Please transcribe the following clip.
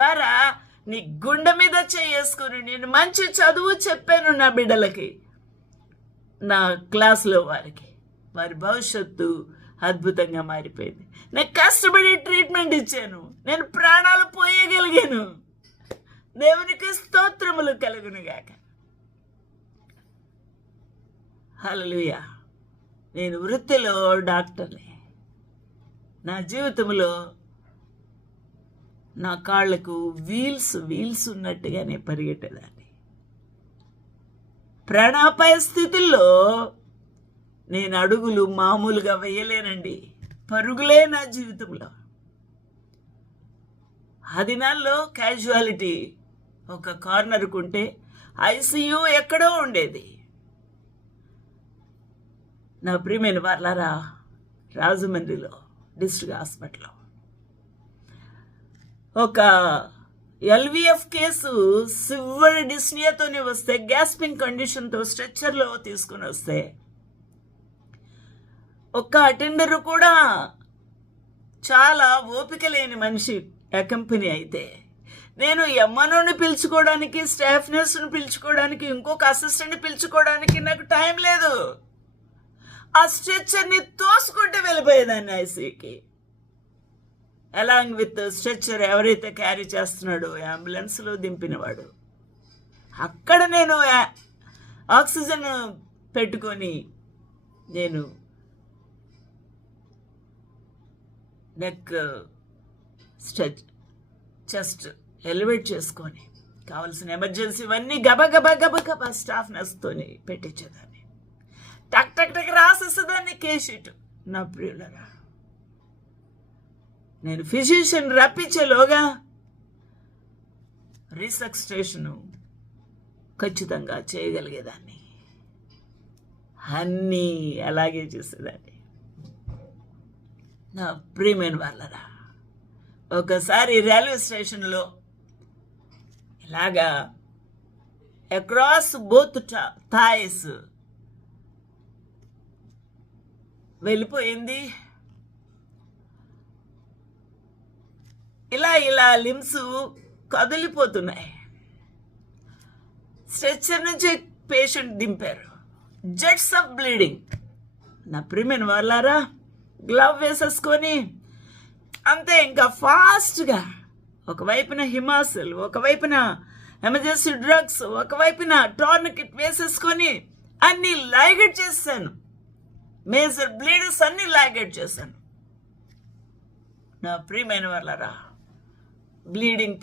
ద్వారా నీ గుండె మీద చేసుకుని నేను మంచి చదువు చెప్పాను నా బిడ్డలకి, నా క్లాస్లో వారి భవిష్యత్తు అద్భుతంగా మారిపోయింది. నేను కష్టపడి ట్రీట్మెంట్ ఇచ్చాను, నేను ప్రాణాలు పోయగలిగాను. దేవునికి స్తోత్రములు కలుగునుగాక. హల్లెలూయా. నేను వృత్తిలో డాక్టర్ని. నా జీవితంలో నా కాళ్లకు వీల్స్ ఉన్నట్టుగానే పరిగెట్టేదాన్ని. ప్రాణాపాయ స్థితుల్లో నేను అడుగులు మామూలుగా వేయలేనండి. పరుగులే నా జీవితంలో. ఆ దినాల్లో క్యాజువాలిటీ ఒక కార్నర్కు ఉంటే ఐసీయూ ఎక్కడో ఉండేది. నా ప్రియమైన వాళ్ళారా, రాజమండ్రిలో డిస్ట్రిక్ట్ హాస్పిటల్లో ఒక ఎల్విఎఫ్ కేసు సివియర్ డిస్నియాతోనే వస్తే, గ్యాస్పింగ్ కండిషన్తో స్ట్రెచ్చర్లో తీసుకుని వస్తే, ఒక్క అటెండర్ కూడా చాలా ఓపిక లేని మనిషి కంపెనీ అయితే, నేను ఎంఎన్ఓని పిలుచుకోవడానికి, స్టాఫ్ నర్స్ని పిలుచుకోవడానికి, ఇంకొక అసిస్టెంట్ని పిలుచుకోవడానికి నాకు టైం లేదు. ఆ స్ట్రెచ్చర్ని తోసుకుంటూ వెళ్ళిపోయేదాన్ని ఐసీకి. అలాంగ్ విత్ స్ట్రెచ్చర్ ఎవరైతే క్యారీ చేస్తున్నాడో అంబులెన్స్లో దింపినవాడు, అక్కడ నేను ఆక్సిజన్ పెట్టుకొని నేను నెక్ చెస్ట్ ఎలివేట్ చేసుకొని కావాల్సిన ఎమర్జెన్సీ ఇవన్నీ గబగబా స్టాఫ్ నర్స్తోని పెట్టించేదాన్ని. టక్ టక్ టక్ రాసేసేదాన్ని కేషీట్. నా ప్రియులరా, నేను ఫిజిషియన్ రప్పించేలోగా రీసక్స్టేషను ఖచ్చితంగా చేయగలిగేదాన్ని. అన్నీ అలాగే చేసేదాన్ని. నా ప్రియమైన వాళ్ళరా, ఒకసారి రైల్వే స్టేషన్లో ఇలాగా అక్రాస్ బోత్ థాయిస్ వెళ్ళిపోయింది. ఇలా లిమ్స్ కదిలిపోతున్నాయి. స్ట్రెచ్చర్ నుంచి పేషెంట్ దింపారు. Jets of bleeding. నా ప్రియమైన వాళ్ళారా, గ్లవ్ వేసేసుకొని అంతే ఇంకా ఫాస్ట్గా ఒకవైపున హిమాసిల్, ఒకవైపున ఎమర్జెన్సీ డ్రగ్స్, ఒకవైపున టోర్నికెట్ వేసేసుకొని అన్ని లైగెట్ చేశాను. మేజర్ బ్లీడర్స్ అన్ని లైగెట్ చేశాను. నా ప్రియమైన వాళ్ళారా, బ్లీడింగ్